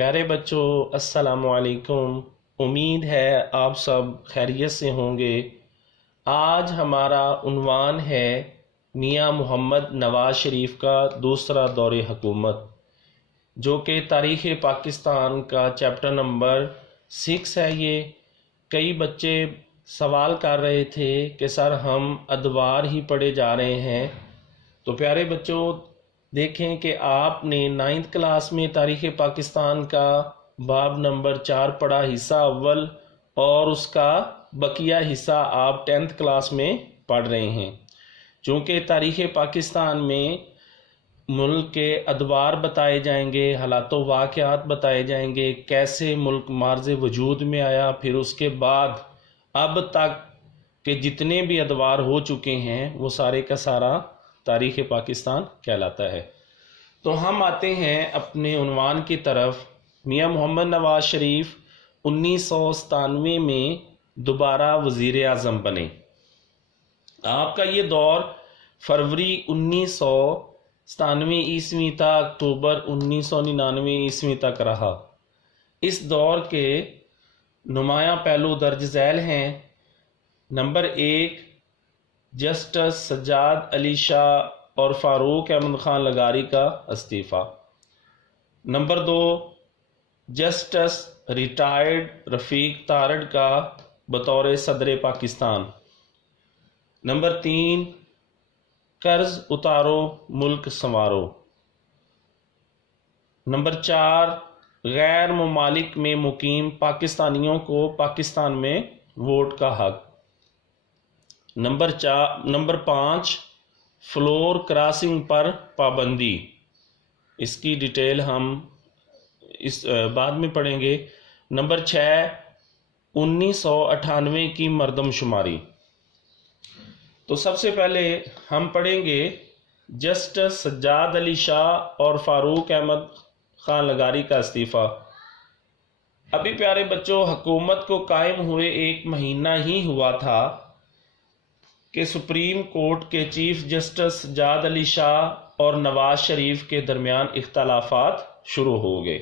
پیارے بچوں، السلام علیکم۔ امید ہے آپ سب خیریت سے ہوں گے۔ آج ہمارا عنوان ہے میاں محمد نواز شریف کا دوسرا دور حکومت، جو کہ تاریخ پاکستان کا چیپٹر نمبر 6 ہے۔ یہ کئی بچے سوال کر رہے تھے کہ سر ہم ادوار ہی پڑھے جا رہے ہیں، تو پیارے بچوں دیکھیں کہ آپ نے 9th کلاس میں تاریخ پاکستان کا باب نمبر 4 پڑھا، حصہ اول، اور اس کا بقیہ حصہ آپ 10th کلاس میں پڑھ رہے ہیں۔ چونکہ تاریخ پاکستان میں ملک کے ادوار بتائے جائیں گے، حالات و واقعات بتائے جائیں گے، کیسے ملک معرض وجود میں آیا، پھر اس کے بعد اب تک کہ جتنے بھی ادوار ہو چکے ہیں وہ سارے کا سارا تاریخ پاکستان کہلاتا ہے۔ تو ہم آتے ہیں اپنے عنوان کی طرف۔ میاں محمد نواز شریف 1997 میں دوبارہ وزیر اعظم بنے۔ آپ کا یہ دور فروری 1997 عیسوی تا اکتوبر 1999 عیسوی تک رہا۔ اس دور کے نمایاں پہلو درج ذیل ہیں۔ نمبر 1، جسٹس سجاد علی شاہ اور فاروق احمد خان لغاری کا استعفیٰ۔ نمبر 2، جسٹس ریٹائرڈ رفیق تارڑ کا بطور صدر پاکستان۔ نمبر 3، قرض اتارو ملک سنوارو۔ نمبر 4، غیر ممالک میں مقیم پاکستانیوں کو پاکستان میں ووٹ کا حق۔ نمبر 5، فلور کراسنگ پر پابندی۔ اس کی ڈیٹیل ہم اس بعد میں پڑھیں گے۔ نمبر 6، 1998 کی مردم شماری۔ تو سب سے پہلے ہم پڑھیں گے جسٹس سجاد علی شاہ اور فاروق احمد خان لغاری کا استعفیٰ۔ ابھی پیارے بچوں حکومت کو قائم ہوئے 1 مہینہ ہی ہوا تھا کہ سپریم کورٹ کے چیف جسٹس سجاد علی شاہ اور نواز شریف کے درمیان اختلافات شروع ہو گئے۔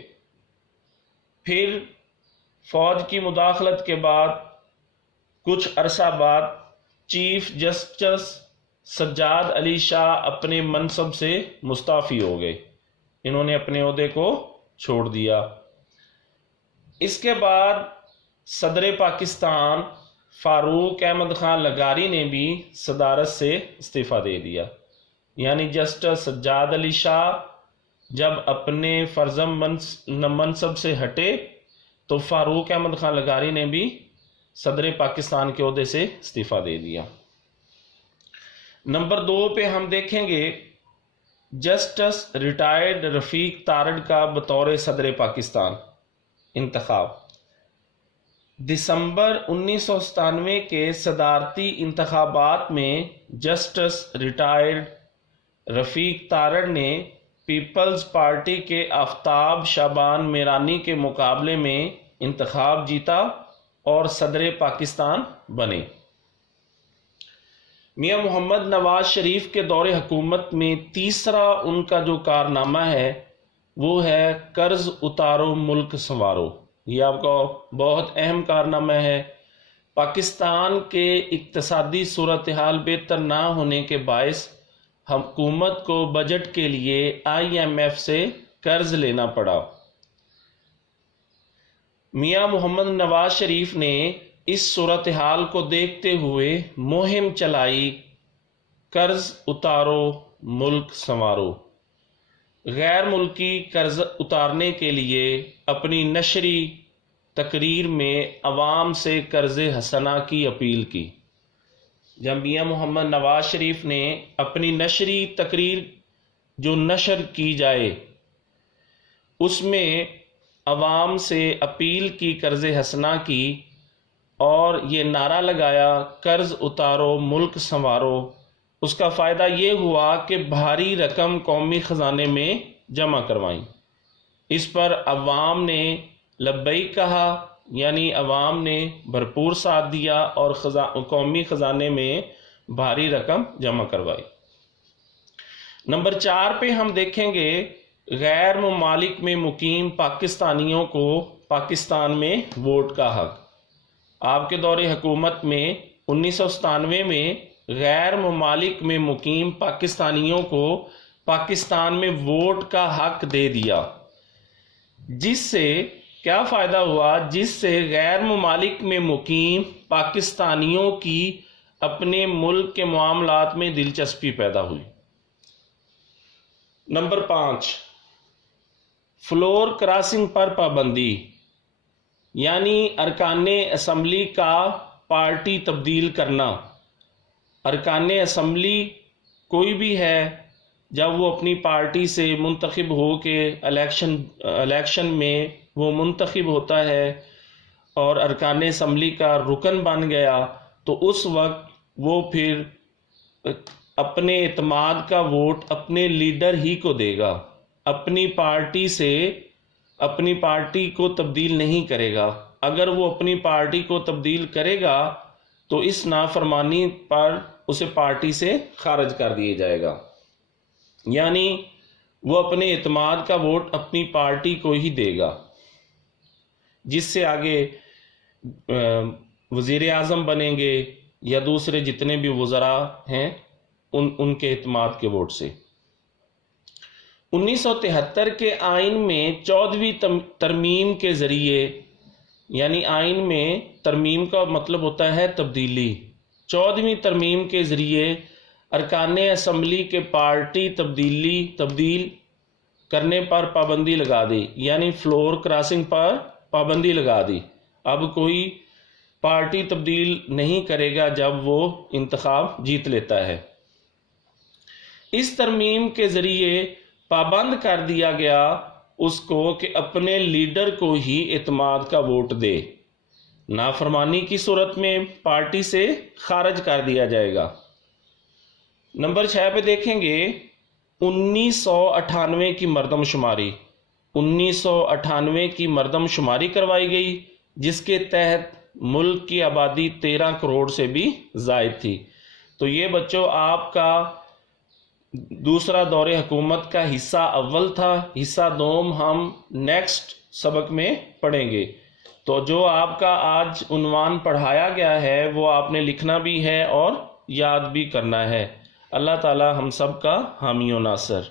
پھر فوج کی مداخلت کے بعد کچھ عرصہ بعد چیف جسٹس سجاد علی شاہ اپنے منصب سے مستعفی ہو گئے۔ انہوں نے اپنے عہدے کو چھوڑ دیا۔ اس کے بعد صدر پاکستان فاروق احمد خان لغاری نے بھی صدارت سے استعفیٰ دے دیا۔ یعنی جسٹس سجاد علی شاہ جب اپنے فرضم منصب سے ہٹے تو فاروق احمد خان لغاری نے بھی صدر پاکستان کے عہدے سے استعفیٰ دے دیا۔ نمبر 2 پہ ہم دیکھیں گے جسٹس ریٹائرڈ رفیق تارڑ کا بطور صدر پاکستان انتخاب۔ دسمبر 1997 کے صدارتی انتخابات میں جسٹس ریٹائرڈ رفیق تارڑ نے پیپلز پارٹی کے آفتاب شعبان میرانی کے مقابلے میں انتخاب جیتا اور صدر پاکستان بنے۔ میاں محمد نواز شریف کے دور حکومت میں تیسرا ان کا جو کارنامہ ہے وہ ہے قرض اتارو ملک سنوارو۔ یہ آپ کا بہت اہم کارنامہ ہے۔ پاکستان کے اقتصادی صورتحال بہتر نہ ہونے کے باعث حکومت کو بجٹ کے لیے IMF سے قرض لینا پڑا۔ میاں محمد نواز شریف نے اس صورتحال کو دیکھتے ہوئے مہم چلائی، قرض اتارو ملک سنوارو۔ غیر ملکی قرض اتارنے کے لیے اپنی نشری تقریر میں عوام سے قرض حسنہ کی اپیل کی۔ جب میاں محمد نواز شریف نے اپنی نشری تقریر جو نشر کی جائے اس میں عوام سے اپیل کی قرض حسنہ کی اور یہ نعرہ لگایا قرض اتارو ملک سنوارو، اس کا فائدہ یہ ہوا کہ بھاری رقم قومی خزانے میں جمع کروائیں۔ اس پر عوام نے لبیک کہا، یعنی عوام نے بھرپور ساتھ دیا اور قومی خزانے میں بھاری رقم جمع کروائی۔ نمبر 4 پہ ہم دیکھیں گے غیر ممالک میں مقیم پاکستانیوں کو پاکستان میں ووٹ کا حق۔ آپ کے دور حکومت میں 1997 میں غیر ممالک میں مقیم پاکستانیوں کو پاکستان میں ووٹ کا حق دے دیا، جس سے کیا فائدہ ہوا؟ جس سے غیر ممالک میں مقیم پاکستانیوں کی اپنے ملک کے معاملات میں دلچسپی پیدا ہوئی۔ نمبر 5، فلور کراسنگ پر پابندی، یعنی ارکان اسمبلی کا پارٹی تبدیل کرنا۔ ارکان اسمبلی کوئی بھی ہے، جب وہ اپنی پارٹی سے منتخب ہو کے الیکشن میں وہ منتخب ہوتا ہے اور ارکان اسمبلی کا رکن بن گیا، تو اس وقت وہ پھر اپنے اعتماد کا ووٹ اپنے لیڈر ہی کو دے گا، اپنی پارٹی سے اپنی پارٹی کو تبدیل نہیں کرے گا۔ اگر وہ اپنی پارٹی کو تبدیل کرے گا تو اس نافرمانی پر اسے پارٹی سے خارج کر دیا جائے گا، یعنی وہ اپنے اعتماد کا ووٹ اپنی پارٹی کو ہی دے گا، جس سے آگے وزیر اعظم بنیں گے یا دوسرے جتنے بھی وزراء ہیں ان کے اعتماد کے ووٹ سے۔ 1973 کے آئین میں 14ویں ترمیم کے ذریعے، یعنی آئین میں ترمیم کا مطلب ہوتا ہے تبدیلی، 14ویں ترمیم کے ذریعے ارکان اسمبلی کے پارٹی تبدیل کرنے پر پابندی لگا دی، یعنی فلور کراسنگ پر پابندی لگا دی۔ اب کوئی پارٹی تبدیل نہیں کرے گا جب وہ انتخاب جیت لیتا ہے۔ اس ترمیم کے ذریعے پابند کر دیا گیا اس کو کہ اپنے لیڈر کو ہی اعتماد کا ووٹ دے، نافرمانی کی صورت میں پارٹی سے خارج کر دیا جائے گا۔ نمبر 6 پہ دیکھیں گے 1998 کی مردم شماری۔ 1998 کی مردم شماری کروائی گئی، جس کے تحت ملک کی آبادی 13 کروڑ سے بھی زائد تھی۔ تو یہ بچوں آپ کا دوسرا دور حکومت کا حصہ اول تھا، حصہ دوم ہم نیکسٹ سبق میں پڑھیں گے۔ تو جو آپ کا آج عنوان پڑھایا گیا ہے وہ آپ نے لکھنا بھی ہے اور یاد بھی کرنا ہے۔ اللہ تعالی ہم سب کا حامی و ناصر۔